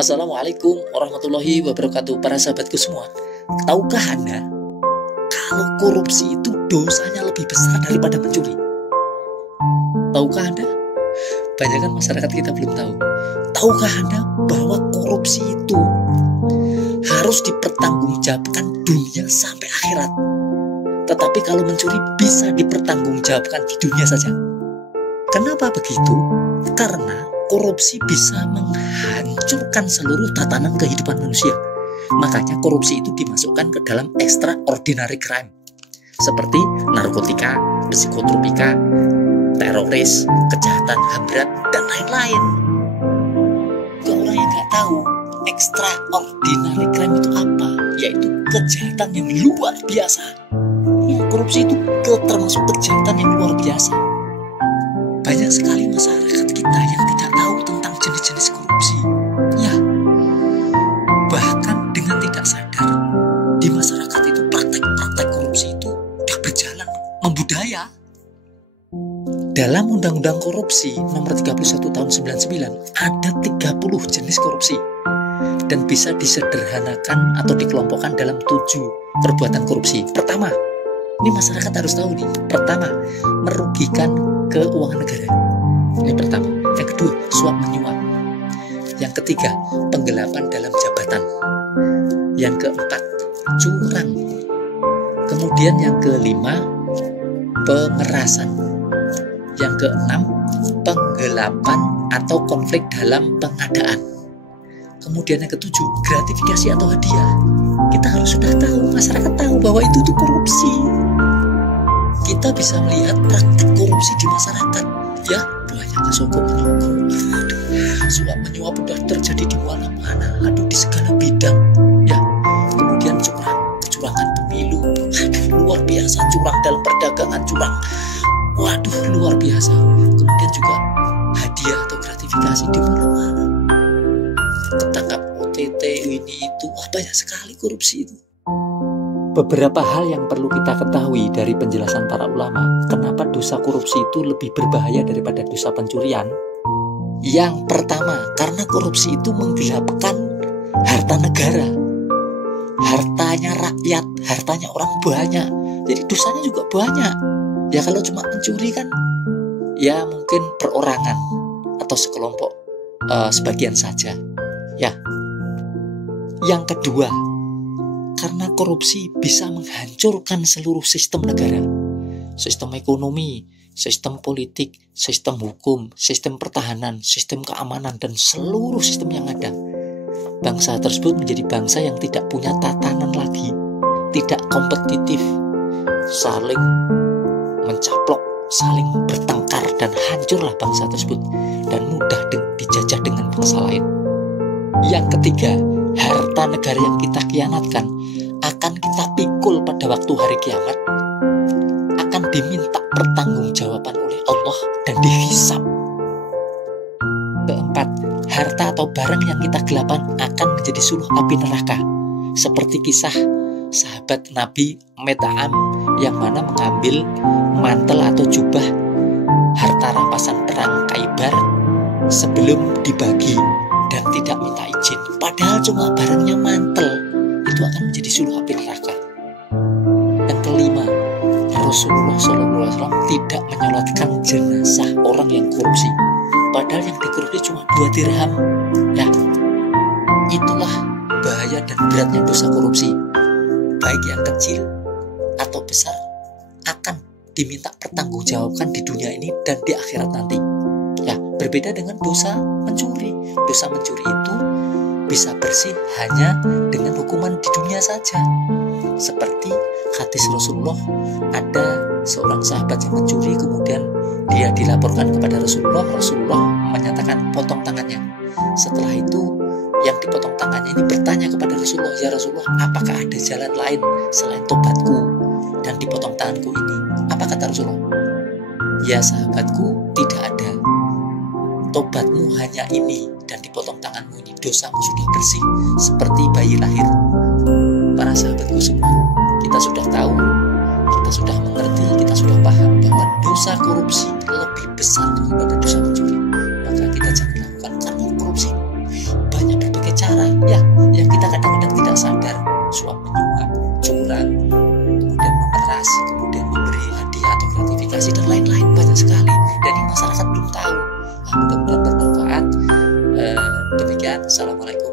Assalamualaikum warahmatullahi wabarakatuh. Para sahabatku semua, tahukah Anda kalau korupsi itu dosanya lebih besar daripada mencuri? Tahukah Anda? Banyak kan masyarakat kita belum tahu. Tahukah Anda bahwa korupsi itu harus dipertanggungjawabkan dunia sampai akhirat? Tetapi kalau mencuri bisa dipertanggungjawabkan di dunia saja. Kenapa begitu? Karena korupsi bisa menghancurkan seluruh tatanan kehidupan manusia. Makanya korupsi itu dimasukkan ke dalam extraordinary crime, seperti narkotika, psikotropika, teroris, kejahatan HAM berat, dan lain-lain. Ke orang yang nggak tahu, extraordinary crime itu apa? Yaitu kejahatan yang luar biasa. Ya, korupsi itu termasuk kejahatan yang luar biasa. Banyak sekali masyarakat kita yang tidak tahu tentang jenis-jenis korupsi. Ya, bahkan dengan tidak sadar, di masyarakat itu praktek-praktek korupsi itu sudah berjalan membudaya. Dalam Undang-Undang Korupsi Nomor 31 Tahun 99 ada 30 jenis korupsi dan bisa disederhanakan atau dikelompokkan dalam 7 perbuatan korupsi. Pertama, ini masyarakat harus tahu nih. Pertama, merugikan keuangan negara. Ini pertama. Yang kedua, suap menyuap. Yang ketiga, penggelapan dalam jabatan. Yang keempat, curang. Kemudian yang kelima, pemerasan. Yang keenam, penggelapan atau konflik dalam pengadaan. Kemudian yang ketujuh, gratifikasi atau hadiah. Kita harus sudah tahu, masyarakat tahu bahwa itu tuh korupsi. Kita bisa melihat praktik korupsi di masyarakat. Ya, banyaknya sogok menyogok. Suap menyuap udah terjadi di mana-mana. Aduh, di segala bidang. Ya, kemudian kecurangan pemilu. Aduh, luar biasa. Curang dalam perdagangan, curang. Waduh, luar biasa. Kemudian juga hadiah atau gratifikasi di mana-mana. Ketangkap OTT ini itu. Wah, banyak sekali korupsi itu. Beberapa hal yang perlu kita ketahui dari penjelasan para ulama, kenapa dosa korupsi itu lebih berbahaya daripada dosa pencurian. Yang pertama, karena korupsi itu menggelapkan harta negara, hartanya rakyat, hartanya orang banyak. Jadi dosanya juga banyak. Ya kalau cuma mencuri kan, ya mungkin perorangan atau sekelompok, sebagian saja. Ya. Yang kedua, karena korupsi bisa menghancurkan seluruh sistem negara, sistem ekonomi, sistem politik, sistem hukum, sistem pertahanan, sistem keamanan, dan seluruh sistem yang ada. Bangsa tersebut menjadi bangsa yang tidak punya tatanan lagi, tidak kompetitif, saling mencaplok, saling bertengkar, dan hancurlah bangsa tersebut dan mudah dijajah dengan bangsa lain. Yang ketiga, harta negara yang kita khianatkan akan kita pikul pada waktu hari kiamat, akan diminta pertanggungjawaban oleh Allah dan dihisab. Keempat, harta atau barang yang kita gelapkan akan menjadi suluh api neraka, seperti kisah sahabat Nabi Met'am yang mana mengambil mantel atau jubah harta rampasan perang Khaibar sebelum dibagi dan tidak minta izin, padahal cuma barangnya mantel, itu akan menjadi suluh api neraka. Yang kelima, Rasulullah SAW tidak menyolatkan jenazah orang yang korupsi, padahal yang dikorupsi cuma 2 dirham. Ya, itulah bahaya dan beratnya dosa korupsi. Baik yang kecil atau besar akan diminta pertanggungjawabkan di dunia ini dan di akhirat nanti. Ya, berbeda dengan dosa mencuri. Dosa mencuri itu bisa bersih hanya dengan hukuman di dunia saja. Seperti hadis Rasulullah, ada seorang sahabat yang mencuri, kemudian dia dilaporkan kepada Rasulullah. Rasulullah menyatakan potong tangannya. Setelah itu yang dipotong tangannya ini bertanya kepada Rasulullah, "Ya Rasulullah, apakah ada jalan lain selain tobatku dan dipotong tanganku ini?" Apa kata Rasulullah? "Ya sahabatku, tidak ada. Tobatmu hanya ini dan dipotong tanganmu ini, dosamu sudah bersih seperti bayi lahir." Para sahabatku semua, kita sudah tahu, kita sudah mengerti, kita sudah paham bahwa dosa korupsi lebih besar daripada dosa mencuri. Maka kita jangan lakukan, karena korupsi banyak berbagai cara ya yang kita kadang-kadang tidak sadar, suap menyuap, curang, kemudian memeras, kemudian memberi hadiah atau gratifikasi dan lain-lain, banyak sekali, dan ini masyarakat belum tahu. Mudah-mudahan bermanfaat. Demikian, assalamualaikum.